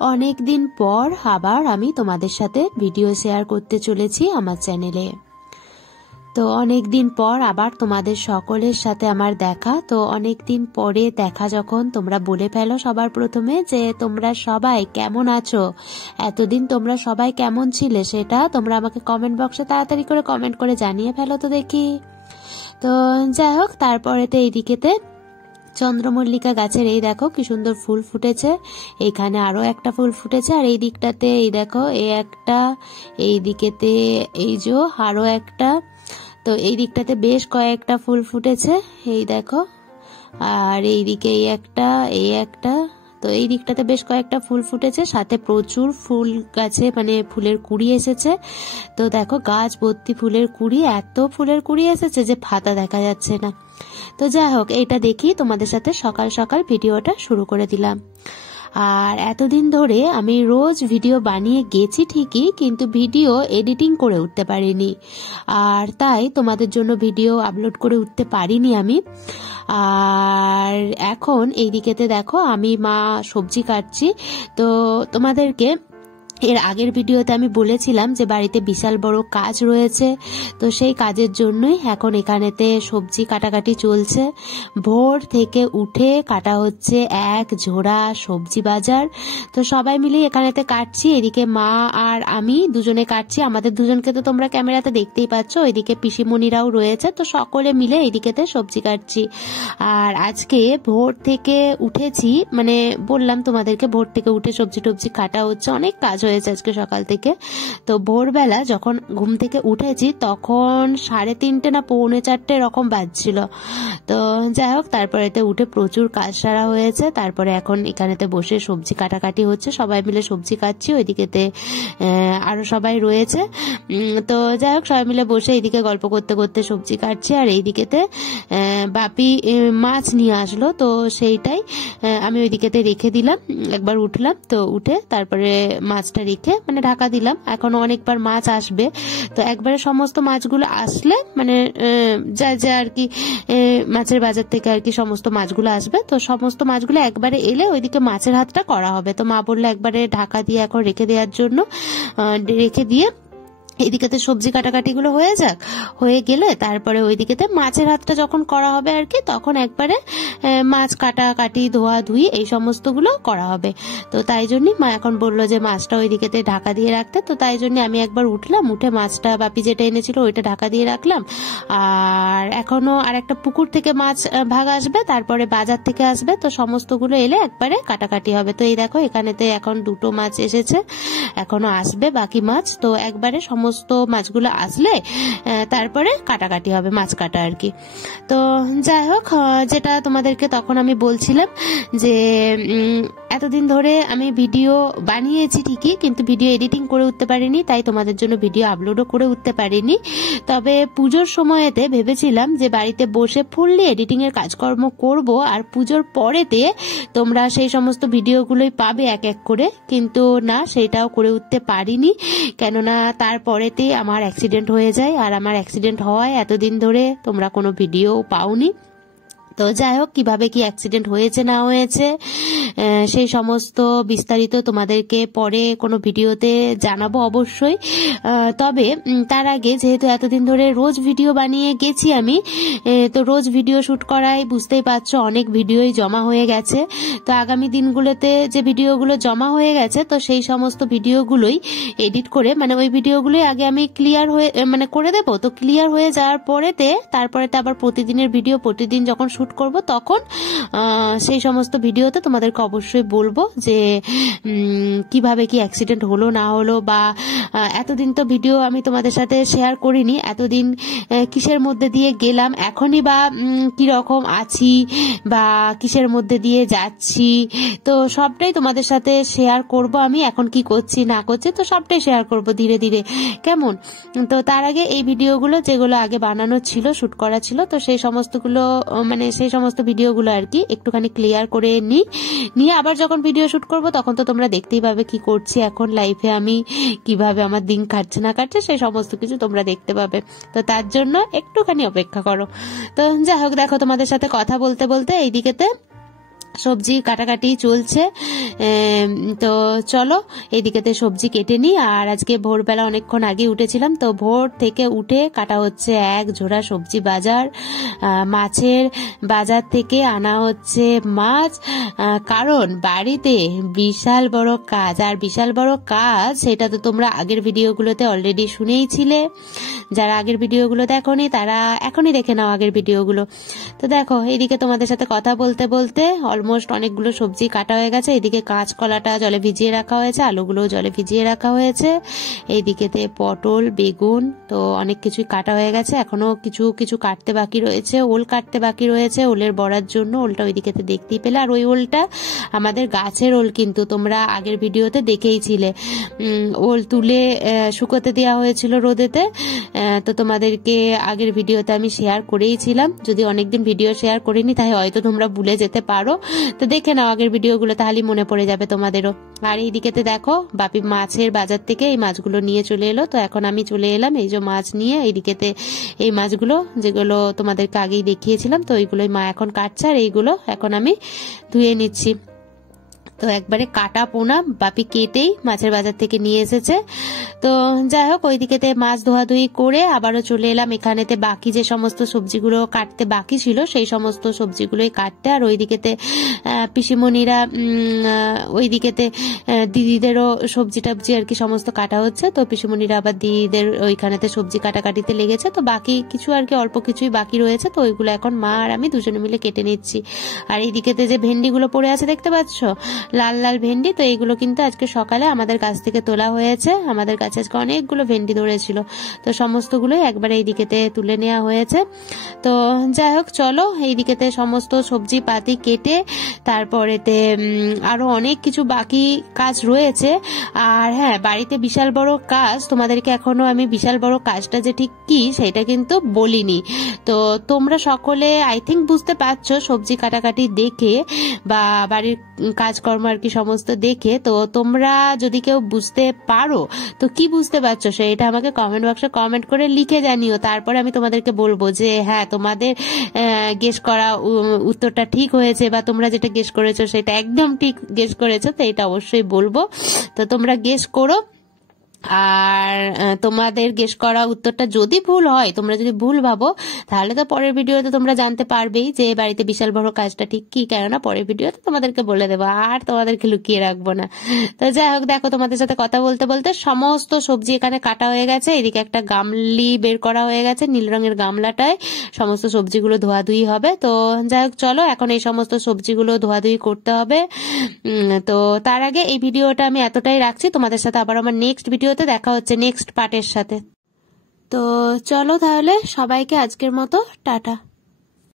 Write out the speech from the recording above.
অনেক দিন পর আবার আমি তোমাদের সাথে ভিডিও শেয়ার করতে চলেছি আমার চ্যানেলে। তো অনেক দিন পর আবার তোমাদের সকলের সাথে আমার দেখা। তো অনেক দিন পরে দেখা যখন, তোমরা বলে ফেলো সবার প্রথমে যে তোমরা সবাই কেমন আছো, এতদিন তোমরা সবাই কেমন ছিলে সেটা তোমরা আমাকে কমেন্ট বক্সে তাড়াতাড়ি করে কমেন্ট করে জানিয়ে ফেলো তো দেখি। তো যাই হোক, তারপরেতে এইদিকেতে চন্দ্রমল্লিকা গাছের এই দেখো কি সুন্দর ফুল ফুটেছে, এইখানে আরো একটা ফুল ফুটেছে, আর এই দিকটাতে এই দেখো এই একটা, এই দিকেতে এই যে আরো একটা, তো এই দিকটাতে বেশ কয়েকটা ফুল ফুটেছে এই দেখো, আর এইদিকে এই একটা, তো এই দিকটাতে বেশ কয়েকটা ফুল ফুটেছে, সাথে প্রচুর ফুল গাছে মানে ফুলের কুড়ি এসেছে। তো দেখো গাছ ভর্তি ফুলের কুড়ি, এত ফুলের কুড়ি এসেছে যে পাতা দেখা যাচ্ছে না। তো যাই হোক, এইটা দেখি তোমাদের সাথে সকাল সকাল ভিডিওটা শুরু করে দিলাম। আর এতদিন ধরে আমি রোজ ভিডিও বানিয়ে গেছি ঠিকই, কিন্তু ভিডিও এডিটিং করে উঠতে পারিনি, আর তাই তোমাদের জন্য ভিডিও আপলোড করে উঠতে পারিনি আমি। আর এখন এই দিকেতে দেখো আমি মা সবজি কাটছি। তো তোমাদেরকে এর আগের ভিডিওতে আমি বলেছিলাম যে বাড়িতে বিশাল বড় কাজ রয়েছে, তো সেই কাজের জন্যই এখন এখানেতে সবজি কাটাকাটি চলছে। ভোর থেকে উঠে কাটা হচ্ছে এক ঝোড়া সবজি বাজার। তো সবাই মিলে এখানেতে কাটছি, এদিকে মা আর আমি দুজনে কাটছি। আমাদের দুজনকে তো তোমরা ক্যামেরাতে দেখতেই পাচ্ছ, ওইদিকে পিসিমণিরাও রয়েছে, তো সকলে মিলে এইদিকেতে সবজি কাটছি। আর আজকে ভোর থেকে উঠেছি, মানে বললাম তোমাদেরকে ভোর থেকে উঠে সবজি টবজি কাটা হচ্ছে, অনেক কাজ হয়েছে আজকে সকাল থেকে। তো ভোরবেলা যখন ঘুম থেকে উঠেছি তখন 3:30 না 3:45 এরকম বাজছিল। তো যাই হোক, তারপরেতে উঠে প্রচুর কাজ সারা হয়েছে। তারপরে এখন এখানেতে বসে সবজি কাটাকাটি হচ্ছে, সবাই মিলে সবজি কাটছি, ওইদিকেতে আরো সবাই রয়েছে। তো যাই হোক, সবাই মিলে বসে এইদিকে গল্প করতে করতে সবজি কাটছি, আর এইদিকেতে বাপি মাছ নিয়ে আসলো, তো সেইটাই আমি ওইদিকেতে রেখে দিলাম। একবার উঠলাম, তো উঠে তারপরে মাছটা রেখে মানে ঢাকা দিলাম। এখনো অনেকবার মাছ আসবে, তো একবারে সমস্ত মাছগুলো আসলে মানে যা যা আর কি মাছের বাজার থেকে আর কি সমস্ত মাছগুলো আসবে, তো সমস্ত মাছগুলো একবারে এলে ওইদিকে মাছের হাতটা করা হবে। তো মা বললো একবারে ঢাকা দিয়ে এখন রেখে দেওয়ার জন্য, রেখে দিয়ে এইদিকেতে সবজি কাটাকাটি গুলো হয়ে যাক, হয়ে গেলে তারপরে ওইদিকেতে মাছের হাতটা যখন করা হবে আর কি, তখন একবারে মাছ কাটাকাটি ধোয়া ধুই এই সমস্ত গুলো করা হবে। তো তাই জন্যই মা এখন বললো যে মাছটা ওইদিকেতে ঢাকা দিয়ে রাখতে। তো তাই জন্য আমি একবার উঠলাম, উঠে মাছটা বাপি যেটা এনেছিল ওইটা ঢাকা দিয়ে রাখলাম। আর এখনো আর একটা পুকুর থেকে মাছ ভাগ আসবে, তারপরে বাজার থেকে আসবে, তো সমস্ত গুলো এলে একবারে কাটাকাটি হবে। তো এই দেখো এখানেতে এখন 2টো মাছ এসেছে, এখনো আসবে বাকি মাছ। তো একবারে সমস্ত মাছগুলো আসলে তারপরে কাটাকাটি হবে, মাছ কাটা আর কি। তো যাই হোক, যেটা তোমাদেরকে তখন আমি বলছিলাম যে এতদিন ধরে আমি ভিডিও বানিয়েছি ঠিকই, কিন্তু ভিডিও এডিটিং করে উঠতে পারিনি, তাই তোমাদের জন্য ভিডিও আপলোডও করে উঠতে পারিনি। তবে পুজোর সময়তে ভেবেছিলাম যে বাড়িতে বসে ফুললি এডিটিং এর কাজকর্ম করব, আর পুজোর পরেতে তোমরা সেই সমস্ত ভিডিওগুলোই পাবে এক এক করে, কিন্তু না, সেটাও করে উঠতে পারিনি, কেননা তারপরেতে আমার অ্যাক্সিডেন্ট হয়ে যায়। আর আমার অ্যাক্সিডেন্ট হওয়ায় এতদিন ধরে তোমরা কোনো ভিডিও পাওনি। তো যাই হোক, কিভাবে কি অ্যাক্সিডেন্ট হয়েছে না হয়েছে সেই সমস্ত বিস্তারিত তোমাদেরকে পরে কোনো ভিডিওতে জানাবো অবশ্যই। তবে তার আগে যেহেতু এতদিন ধরে রোজ ভিডিও বানিয়ে গেছি আমি, তো রোজ ভিডিও শুট করাই বুঝতেই পারছো অনেক ভিডিওই জমা হয়ে গেছে। তো আগামী দিনগুলোতে যে ভিডিওগুলো জমা হয়ে গেছে, তো সেই সমস্ত ভিডিওগুলোই এডিট করে মানে ওই ভিডিওগুলোই আগে আমি ক্লিয়ার হয়ে মানে করে দেবো। তো ক্লিয়ার হয়ে যাওয়ার পরেতে তারপরেতে আবার প্রতিদিনের ভিডিও প্রতিদিন যখন শুট করব তখন সেই সমস্ত ভিডিওতে তোমাদেরকে অবশ্যই বলবো যে কিভাবে কি অ্যাক্সিডেন্ট হলো না হলো, বা এতদিন তো ভিডিও আমি তোমাদের সাথে শেয়ার করিনি, এতদিন কিসের মধ্যে দিয়ে গেলাম, এখনই বা কি রকম আছি বা কিসের মধ্যে দিয়ে যাচ্ছি, তো সবটাই তোমাদের সাথে শেয়ার করব আমি। এখন কি করছি না করছি তো সবটাই শেয়ার করব ধীরে ধীরে, কেমন? তো তার আগে এই ভিডিওগুলো যেগুলো আগে বানানো ছিল, শুট করা ছিল, তো সেই সমস্তগুলো মানে সেই সমস্ত ভিডিওগুলো আর কি একটুখানি ক্লিয়ার করে নিয়ে আবার যখন ভিডিও শুট করব তখন তো তোমরা দেখতেই পাবে কি করছি এখন লাইফে, আমি কিভাবে আমার দিন কাটছে না কাটছে সেই সমস্ত কিছু তোমরা দেখতে পাবে। তো তার জন্য একটুখানি অপেক্ষা করো। তো যাই হোক, দেখো তোমাদের সাথে কথা বলতে বলতে এইদিকেতে সবজি কাটাকাটি চলছে। তো চলো এইদিকেতে সবজি কেটে নিই। আর আজকে ভোরবেলা অনেকক্ষণ আগে উঠেছিলাম, তো ভোর থেকে উঠে কাটা হচ্ছে এক ঝোড়া সবজি বাজার। মাছের বাজার থেকে আনা হচ্ছে মাছ, কারণ বাড়িতে বিশাল বড় কাজ। আর বিশাল বড় কাজ সেটা তো তোমরা আগের ভিডিওগুলোতে অলরেডি শুনেইছিলে। যারা আগের ভিডিওগুলো দেখোনি তারা এখনই দেখে নাও আগের ভিডিওগুলো। তো দেখো এইদিকে তোমাদের সাথে কথা বলতে বলতে অলমোস্ট অনেকগুলো সবজি কাটা হয়ে গেছে। এইদিকে কাঁচকলাটা জলে ভিজিয়ে রাখা হয়েছে, আলুগুলোও জলে ভিজিয়ে রাখা হয়েছে। এইদিকেতে পটল, বেগুন, তো অনেক কিছুই কাটা হয়ে গেছে। এখনো কিছু কিছু কাটতে বাকি রয়েছে, ওল কাটতে বাকি রয়েছে ওলের বড়ার জন্য। ওলটা ওইদিকেতে দেখতেই পেলে। আর ওই ওলটা আমাদের গাছের ওল, কিন্তু তোমরা আগের ভিডিওতে দেখেইছিলে। ওল তুলে শুকোতে দেওয়া হয়েছিল রোদেতে, তো তোমাদেরকে আগের ভিডিওতে আমি শেয়ার করেইছিলাম। যদি অনেকদিন ভিডিও শেয়ার করিনি তাই হয়তো তোমরা ভুলে যেতে পারো, তো দেখে নাও আগের ভিডিওগুলো, তাহলেই মনে পড়ে যাবে তোমাদেরও। আর এইদিকেতে দেখো বাপি মাছের বাজার থেকে এই মাছগুলো নিয়ে চলে এলো। তো এখন আমি চলে এলাম এই যে মাছ নিয়ে। এইদিকেতে এই মাছগুলো যেগুলো তোমাদেরকে আগেই দেখিয়েছিলাম, তো ওইগুলোই মা এখন কাটছে। আর এইগুলো এখন আমি ধুয়ে নিচ্ছি। তো একবারে কাটা পোনা বাপি কেটেই মাছের বাজার থেকে নিয়ে এসেছে। তো যাই হোক ওইদিকেতে মাছ ধোয়াধুয়ি করে আবারও চলে এলাম এখানেতে বাকি যে সমস্ত সবজিগুলো কাটতে বাকি ছিল সেই সমস্ত সবজিগুলোই কাটতে। আর ওইদিকেতে পিসিমণিরা ওইদিকেতে দিদিদেরও সবজি টাবজি আর কি সমস্ত কাটা হচ্ছে। তো পিসিমণিরা আবার দিদিদের ওইখানেতে সবজি কাটাকাটিতে লেগেছে। তো বাকি কিছু আর কি অল্প কিছুই বাকি রয়েছে, তো ওইগুলো এখন মা আর আমি দুজনে মিলে কেটে নিচ্ছি। আর এইদিকেতে যে ভেন্ডিগুলো পড়ে আছে দেখতে পাচ্ছ, লাল লাল ভেন্ডি, তো এইগুলো কিন্তু আজকে সকালে আমাদের গাছ থেকে তোলা হয়েছে। আমাদের কাছে আজকে অনেকগুলো ভেন্ডি ধরেছিল, তো সমস্তগুলোই একবারে এইদিকেতে তুলে নেওয়া হয়েছে। তো যাই হোক চলো এইদিকেতে সমস্ত সবজি পাতি কেটে তারপরেতে আরো অনেক কিছু বাকি কাজ রয়েছে। আর হ্যাঁ, বাড়িতে বিশাল বড় কাজ, তোমাদেরকে এখনো আমি বিশাল বড় কাজটা যে ঠিক কি সেটা কিন্তু বলিনি। তো তোমরা সকলে আই থিঙ্ক বুঝতে পারছো সবজি কাটাকাটি দেখে বা বাড়ির কাজকর্ম আর কি সমস্ত দেখে। তো তোমরা যদি কেউ বুঝতে পারো তো কি বুঝতে পারছো সেটা আমাকে কমেন্ট বক্সে কমেন্ট করে লিখে জানিও। তারপরে আমি তোমাদেরকে বলবো যে হ্যাঁ তোমাদের গেস করা উত্তরটা ঠিক হয়েছে, বা তোমরা যেটা গেস করেছো সেটা একদম ঠিক গেস করেছো, তো এটা অবশ্যই বলবো। তো তোমরা গেস করো। আর তোমাদের গেস করা উত্তরটা যদি ভুল হয়, তোমরা যদি ভুল ভাবো, তাহলে তো পরের ভিডিওতে তোমরা জানতে পারবেই যে বাড়িতে বিশাল বড় কাজটা ঠিক কি। কেননা পরের ভিডিওতে তোমাদেরকে বলে দেবো, আর তোমাদেরকে লুকিয়ে রাখবো না। তো যাই হোক দেখো তোমাদের সাথে কথা বলতে বলতে সমস্ত সবজি এখানে কাটা হয়ে গেছে। এদিকে একটা গামলি বের করা হয়ে গেছে, নীল রঙের গামলাটায় সমস্ত সবজিগুলো ধোয়াধুয়ি হবে। তো যাই হোক চলো এখন এই সমস্ত সবজিগুলো ধোয়াধুয়ি করতে হবে। তো তার আগে এই ভিডিওটা আমি এতটাই রাখছি, তোমাদের সাথে আবার আমার নেক্সট ভিডিওতে দেখা হচ্ছে নেক্সট পার্টের সাথে। তো চলো তাহলে সবাইকে আজকের মতো টাটা।